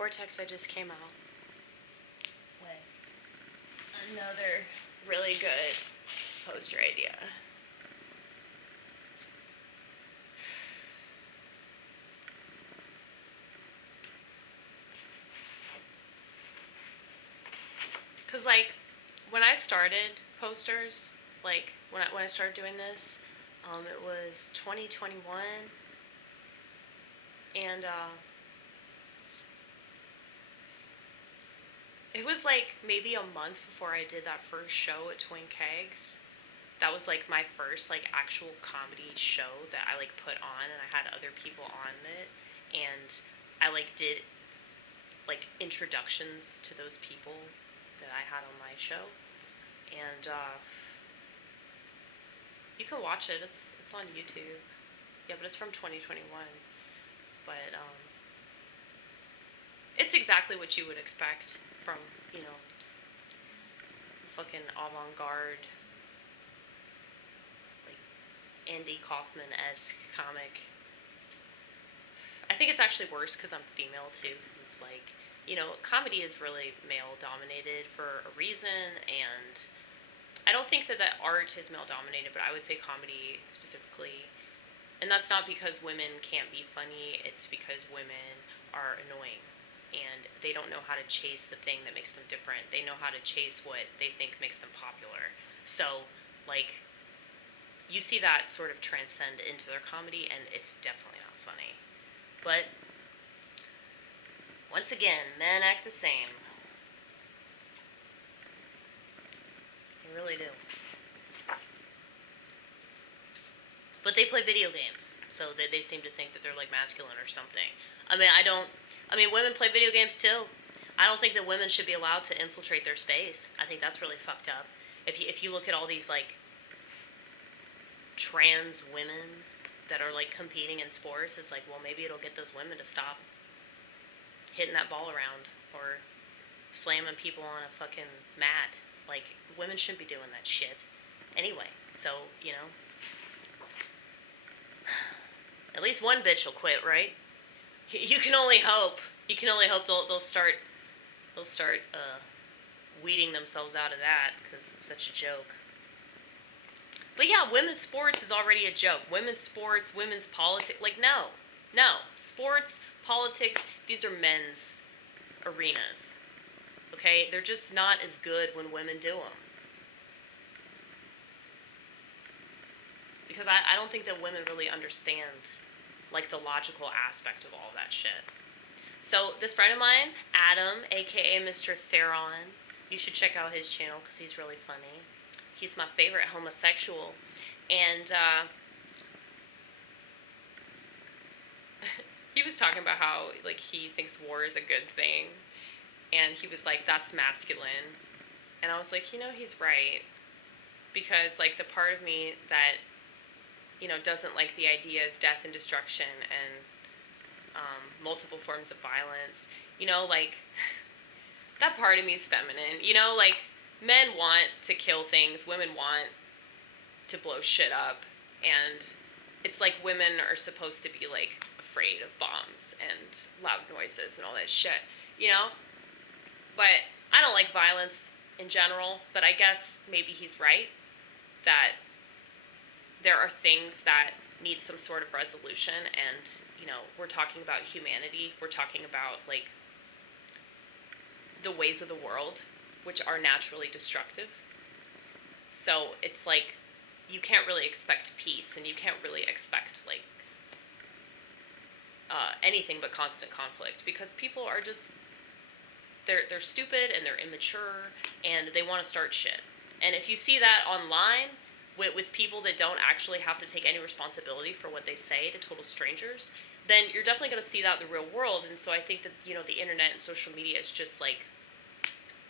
Vortex that just came out with another really good poster idea. Because, like, when I started posters, like, when I started doing this, it was 2021, and, it was, like, maybe a month before I did that first show at Twin Kegs. That was, like, my first, like, actual comedy show that I, like, put on, and I had other people on it, and I, like, did, like, introductions to those people that I had on my show, and, you can watch it, it's on YouTube. Yeah, but it's from 2021, but, it's exactly what you would expect from, you know, just fucking avant-garde, like, Andy Kaufman-esque comic. I think it's actually worse because I'm female, too, because it's like, you know, comedy is really male-dominated for a reason, and I don't think that art is male-dominated, but I would say comedy specifically. And that's not because women can't be funny, it's because women are annoying. And they don't know how to chase the thing that makes them different. They know how to chase what they think makes them popular. So, like, you see that sort of transcend into their comedy, and it's definitely not funny. But, once again, men act the same. They really do. But they play video games, so they seem to think that they're, like, masculine or something. I mean, women play video games, too. I don't think that women should be allowed to infiltrate their space. I think that's really fucked up. If you look at all these, like, trans women that are, like, competing in sports, it's like, well, maybe it'll get those women to stop hitting that ball around or slamming people on a fucking mat. Like, women shouldn't be doing that shit. Anyway, so, you know, at least one bitch will quit, right? You can only hope. You can only hope they'll start weeding themselves out of that, because it's such a joke. But yeah, women's sports is already a joke. Women's sports, women's politics, like, no. Sports, politics, these are men's arenas. Okay? They're just not as good when women do them. Because I don't think that women really understand, like, the logical aspect of all that shit. So, this friend of mine, Adam, aka Mr. Theron, you should check out his channel because he's really funny. He's my favorite homosexual. And, he was talking about how, like, he thinks war is a good thing. And he was like, that's masculine. And I was like, you know, he's right. Because, like, the part of me that, you know, doesn't like the idea of death and destruction and multiple forms of violence, you know, like, that part of me is feminine, you know, like, men want to kill things, women want to blow shit up, and it's like women are supposed to be, like, afraid of bombs and loud noises and all that shit, you know, but I don't like violence in general, but I guess maybe he's right, that there are things that need some sort of resolution, and, you know, we're talking about humanity, we're talking about, like, the ways of the world, which are naturally destructive. So it's like, you can't really expect peace, and you can't really expect, like, anything but constant conflict, because people are just, they're stupid, and they're immature, and they want to start shit. And if you see that online, with people that don't actually have to take any responsibility for what they say to total strangers, then you're definitely going to see that in the real world. And so I think that, you know, the internet and social media is just, like,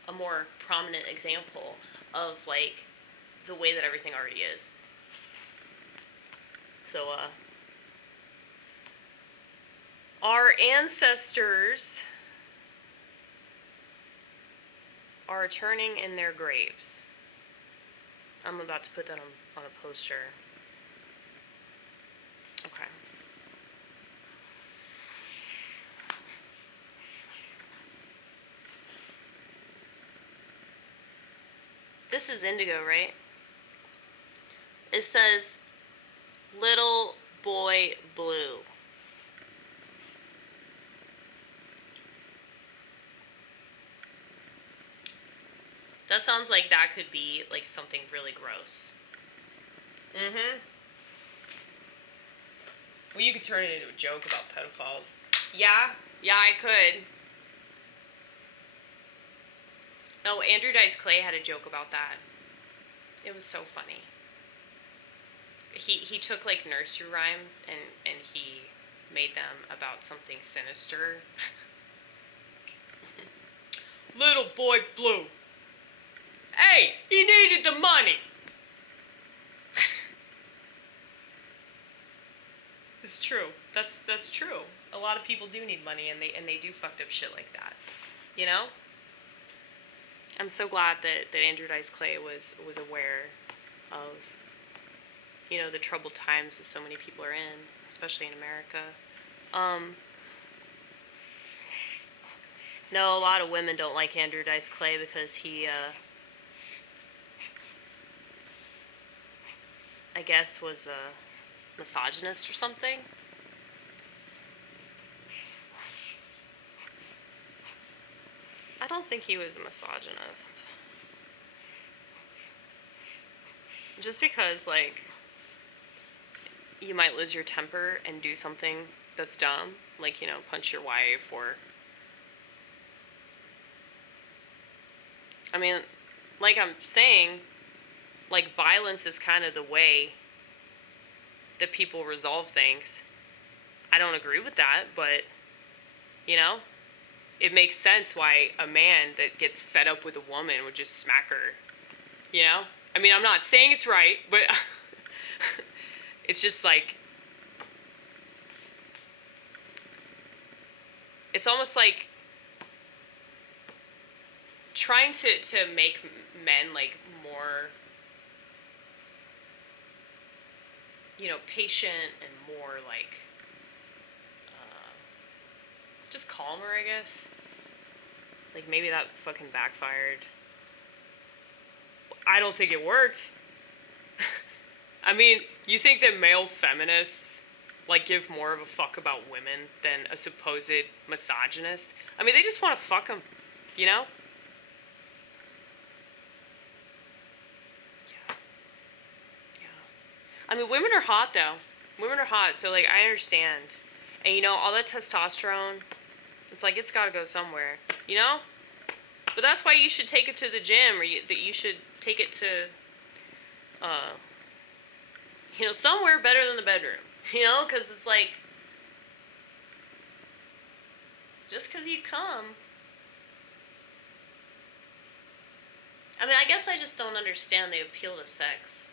a more prominent example of, like, the way that everything already is. So, our ancestors are turning in their graves. I'm about to put that on a poster. Okay. This is indigo, right? It says little boy blue. That sounds like that could be like something really gross. Mm-hmm. Well, you could turn it into a joke about pedophiles. Yeah? Yeah, I could. No, Andrew Dice Clay had a joke about that. It was so funny. He took like nursery rhymes and he made them about something sinister. Little boy blue. Hey, he needed the money. It's true. That's true. A lot of people do need money, and they do fucked up shit like that. You know? I'm so glad that Andrew Dice Clay was aware of, you know, the troubled times that so many people are in, especially in America. No, a lot of women don't like Andrew Dice Clay because he, I guess, was a misogynist or something. I don't think he was a misogynist. Just because, like, you might lose your temper and do something that's dumb, like, you know, punch your wife or... I mean, like I'm saying, like, violence is kind of the way that people resolve things. I don't agree with that, but, you know, it makes sense why a man that gets fed up with a woman would just smack her, you know? I mean, I'm not saying it's right, but it's just like, it's almost like trying to make men, like, more, you know, patient and more, like, just calmer, I guess. Like, maybe that fucking backfired. I don't think it worked. I mean, you think that male feminists, like, give more of a fuck about women than a supposed misogynist? I mean, they just want to fuck them, you know? I mean, women are hot, though. Women are hot, so, like, I understand. And, you know, all that testosterone, it's like, it's gotta go somewhere, you know? But that's why you should take it to the gym, or that you should take it to, you know, somewhere better than the bedroom. You know? Because it's like, just because you come... I mean, I guess I just don't understand the appeal to sex.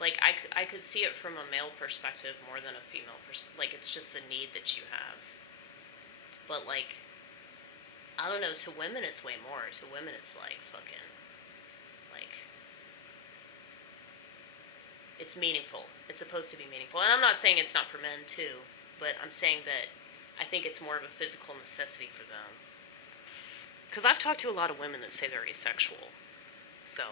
Like, I could see it from a male perspective more than a female perspective. Like, it's just a need that you have. But, like, I don't know, to women it's way more. To women it's like fucking, like, it's meaningful. It's supposed to be meaningful. And I'm not saying it's not for men, too. But I'm saying that I think it's more of a physical necessity for them. Because I've talked to a lot of women that say they're asexual. So...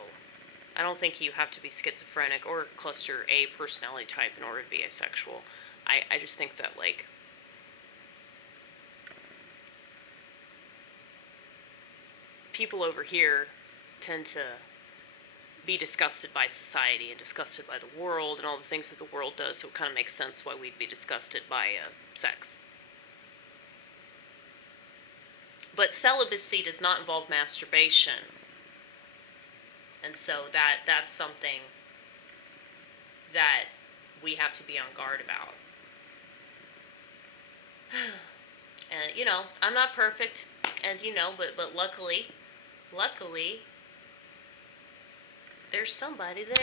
I don't think you have to be schizophrenic or cluster A personality type in order to be asexual. I just think that, like, people over here tend to be disgusted by society and disgusted by the world and all the things that the world does, so it kind of makes sense why we'd be disgusted by sex. But celibacy does not involve masturbation. And so that's something that we have to be on guard about. And, you know, I'm not perfect, as you know, but luckily, there's somebody that